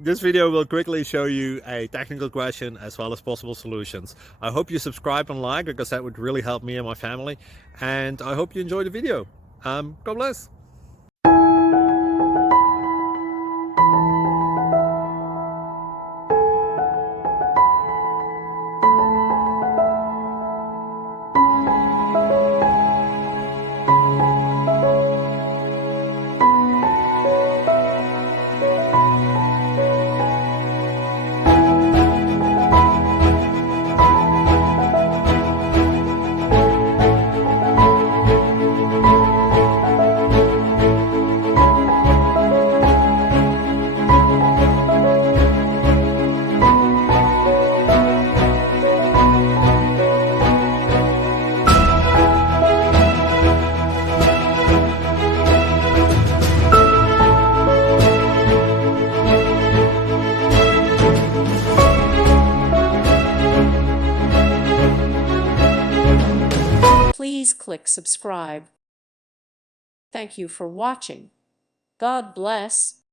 This video will quickly show you a technical question as well as possible solutions. I hope you subscribe and like, because that would really help me and my family. And I hope you enjoy the video. God bless. Please click subscribe. Thank you for watching. God bless.